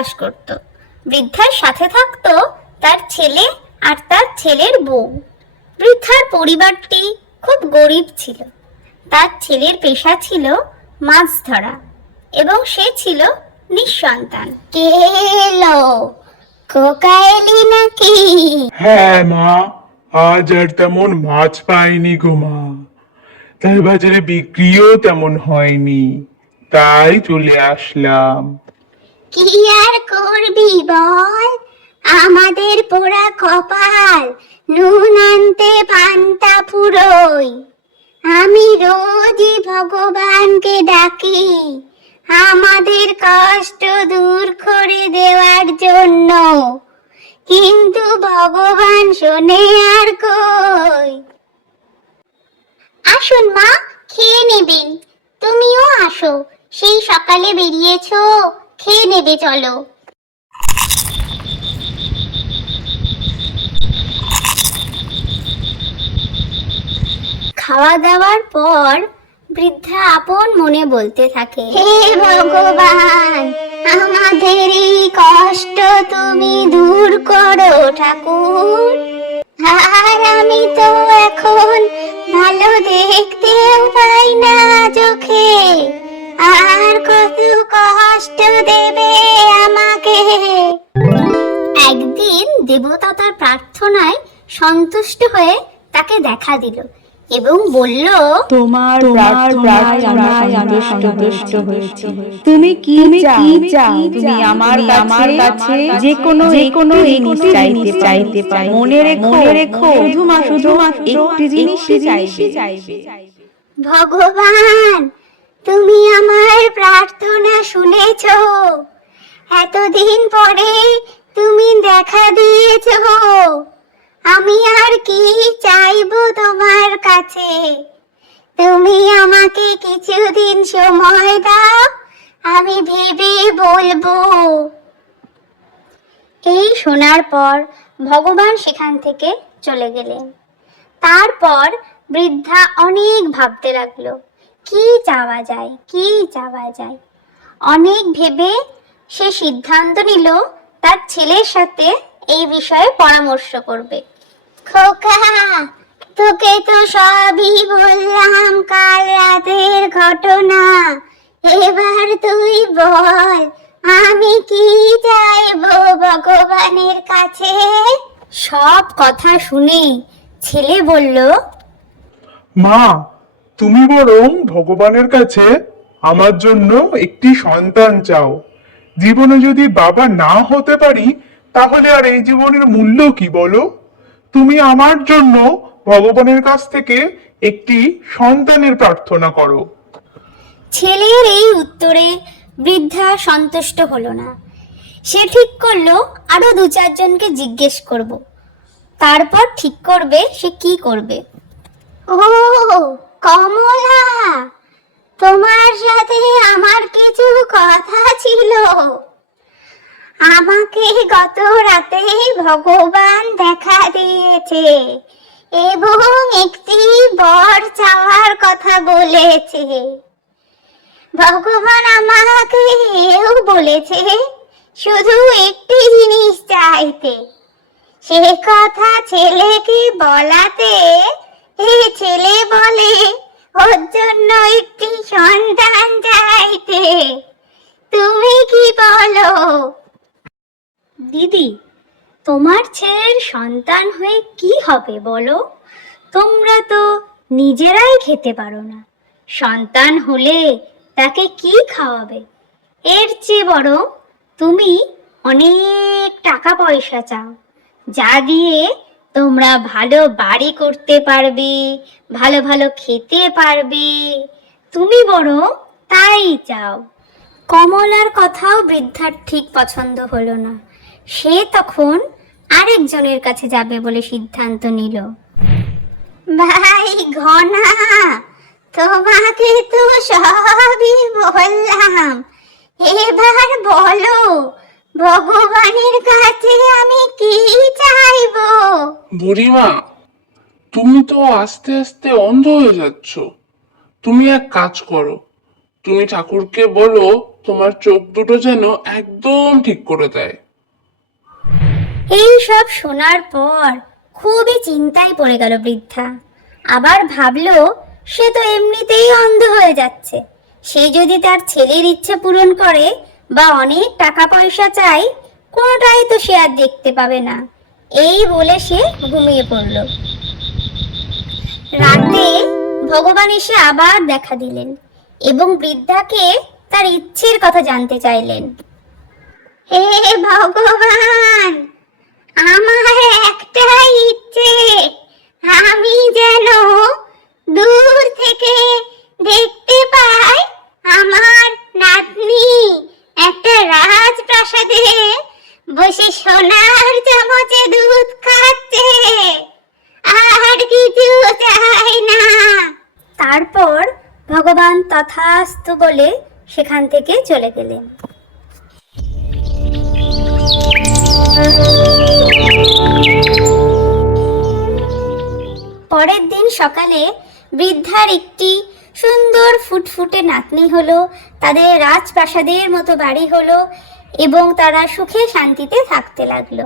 বাস করত। বৃদ্ধার সাথে থাকতো তার ছেলে আর তার ছেলের বউ। বৃদ্ধার পরিবারটি খুব গরিব ছিল। তার ছেলের পেশা ছিল মাছ ধরা এবং সে ছিল নিঃসন্তান। কে এলো? খোকা এলি নাকি? হ্যাঁ মা, আজ আর তেমন মাছ পাইনি গো মা, তাই বাজারে বিক্রিও তেমন হয়নি, তাই চলে আসলাম। কি আর করবি বল, আমাদের পোড়া কপাল, নুন আনতে পান্তা ফুরোই। আমি রোজই ভগবানকে ডাকি আমাদের কষ্ট দূর করে দেওয়ার জন্য, কিন্তু ভগবান শোনে আর কই। আসুন মা, খেয়ে নেবেন। তুমিও আসো, সেই সকালে বেরিয়েছো, খেয়ে নেবে চলো। খাওয়া দাওয়ার পর বৃদ্ধা আপন মনে বলতে থাকে, হে ভগবান, আমাদের এই কষ্ট তুমি দূর করো ঠাকুর। আর আমি তো এখন ভালো দেখতেও পাই না চোখে, আর কত কষ্ট দেবে আমাকে। একদিন দেবতা তার প্রার্থনায় সন্তুষ্ট হয়ে তাকে দেখা দিল এবং বলল, তোমার প্রার্থনায় আমি সন্তুষ্ট হয়েছি। তুমি কি চাও? তুমি আমার কাছে যে কোনো জিনিস চাইতে পারো। মনে রেখো শুধু একটি জিনিসই চাইবে। ভগবান, তুমি আমার প্রার্থনা শুনেছো। এতদিন পরে তুমি দেখা দিয়েছো। আমি আর কি চাইবো তোমার কাছে? তুমি আমাকে কিছুদিন সময় দাও, আমি ভেবে বলবো। এই শোনার পর ভগবান সেখান থেকে চলে গেলেন। তারপর বৃদ্ধা অনেক ভাবতে লাগলো, কি চাওয়া যায়, কি চাওয়া যায়। অনেক ভেবে সে সিদ্ধান্ত নিল তার ছেলের সাথে এই বিষয়ে পরামর্শ করবে। খোকা, তোকে তো সবই বললাম কাল রাতের ঘটনা, এবার তুই বল আমি কি চাইবো ভগবানের কাছে? সব কথা শুনে ছেলে বলল, মা, তুমি বরং ভগবানের কাছে আমার জন্য একটি সন্তান চাও। জীবনে যদি বাবা না হতে পারি, তাহলে আর এই জীবনের মূল্য কি বলো? তুমি আমার জন্য ভগবানের কাছ থেকে একটি সন্তানের প্রার্থনা করো। ছেলের এই উত্তরে বৃদ্ধা সন্তুষ্ট হলো না। সে ঠিক করলো আরো 2-4 জনকে জিজ্ঞেস করব, তারপর ঠিক করবে সে কি করবে। ও কমলা, তোমার সাথে আমার কিছু কথা ছিল। আমাকে গত রাতে ভগবান দেখা দিয়েছে এবং একটি বর চাওয়ার কথা বলেছে। ভগবান আমাকে এও বলেছে শুধু একটি জিনিস চাইতে। সে কথা ছেলেকে বলাতে এই ছেলে বলে ওর জন্য একটি সন্তান চাইতে। তুমি কি বলো? দিদি, তোমার ছেলের সন্তান হয়ে কি হবে বলো? তোমরা তো নিজেরাই খেতে পারো না, সন্তান হলে তাকে কি খাওয়াবে? এর চেয়ে বরং তুমি অনেক টাকা পয়সা চাও, যা দিয়ে তোমরা ভালো বাড়ি করতে পারবে, ভালো ভালো খেতে পারবে। তুমি বরং তাই চাও। কমলার কথাও বৃদ্ধার ঠিক পছন্দ হলো না। সে তখন আরেকজনের কাছে যাবে বলে সিদ্ধান্ত নিল। ভাই ঘনা, তোমাকে তো সবই বললাম, এবার বলো ভগবানের কাছে আমি কি চাইবো? বুড়িমা, তুমি তো আস্তে আস্তে অন্ধ হয়ে যাচ্ছ। তুমি এক কাজ করো, তুমি ঠাকুরকে বলো তোমার চোখ দুটো যেন একদম ঠিক করে দেয়। এই সব শোনার পর খুবই চিন্তায় পড়ে গেল বৃদ্ধা। আবার ভাবলো সে তো এমনিতেই অন্ধ হয়ে যাচ্ছে, সে যদি তার ছেলের ইচ্ছে পূরণ করে বা অনেক টাকা পয়সা চাই, কোনোটাই তো সে আর দেখতে পাবে না। এই বলে সে ঘুমিয়ে পড়ল। রাতে ভগবান এসে আবার দেখা দিলেন এবং বৃদ্ধাকে তার ইচ্ছের কথা জানতে চাইলেন। হে ভগবান, আমার একটাই ইচ্ছে, আমি যেন দূর থেকে দেখতে পাই আমার নাতনি একটা রাজপ্রাসাদে বসে সোনার চামচে দুধ খাচ্ছে, আর কিছু চাই না। তারপর ভগবান তথাস্তু বলে সেখান থেকে চলে গেলেন। পরের দিন সকালে বৃদ্ধার একটি সুন্দর ফুটফুটে নাতনি হলো, তাদের রাজপ্রাসাদের মতো বাড়ি হলো এবং তারা সুখে শান্তিতে থাকতে লাগলো।